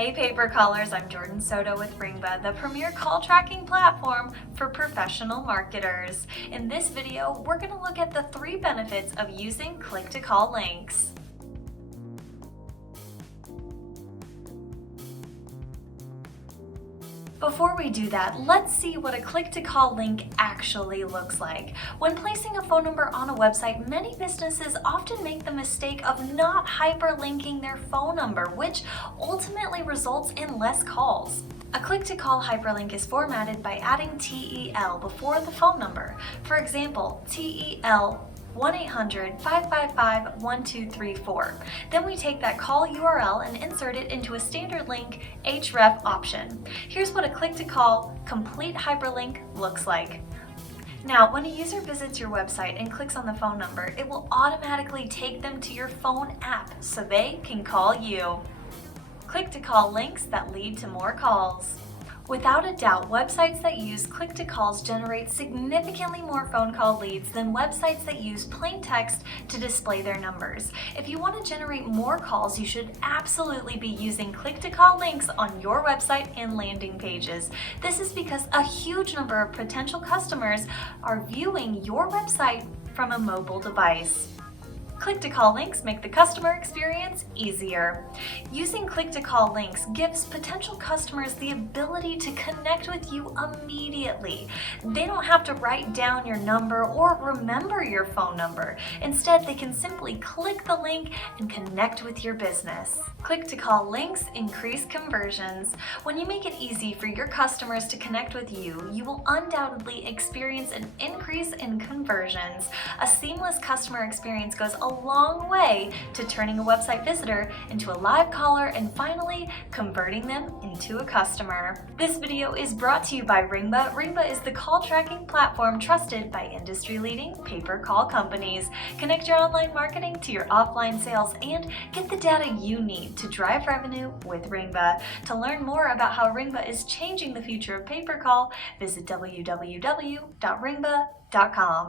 Hey paper callers, I'm Jordan Soto with Ringba, the premier call tracking platform for professional marketers. In this video, we're going to look at the 3 benefits of using click-to-call links. Before we do that, let's see what a click-to-call link actually looks like. When placing a phone number on a website, many businesses often make the mistake of not hyperlinking their phone number, which ultimately results in less calls. A click-to-call hyperlink is formatted by adding TEL before the phone number. For example, TEL 1-800-555-1234. Then we take that call URL and insert it into a standard link href option. Here's what a click-to-call complete hyperlink looks like. Now, when a user visits your website and clicks on the phone number, it will automatically take them to your phone app so they can call you. Click-to-call links that lead to more calls. Without a doubt, websites that use click-to-calls generate significantly more phone call leads than websites that use plain text to display their numbers. If you want to generate more calls, you should absolutely be using click-to-call links on your website and landing pages. This is because a huge number of potential customers are viewing your website from a mobile device. Click-to-call links make the customer experience easier. Using click-to-call links gives potential customers the ability to connect with you immediately. They don't have to write down your number or remember your phone number. Instead, they can simply click the link and connect with your business. Click-to-call links increase conversions. When you make it easy for your customers to connect with you, you will undoubtedly experience an increase in conversions. A seamless customer experience goes a long way to turning a website visitor into a live caller and finally converting them into a customer. This video is brought to you by Ringba. Ringba is the call tracking platform trusted by industry-leading pay-per call companies. Connect your online marketing to your offline sales and get the data you need to drive revenue with Ringba. To learn more about how Ringba is changing the future of pay-per call, visit www.ringba.com.